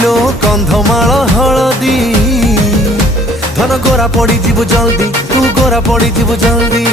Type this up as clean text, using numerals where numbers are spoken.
kilo কন্ধমাଳ হলদি ধন গোরা পড়ি ଯିବୁ জলদি তু গোরা পড়ি ଯିବୁ জলদি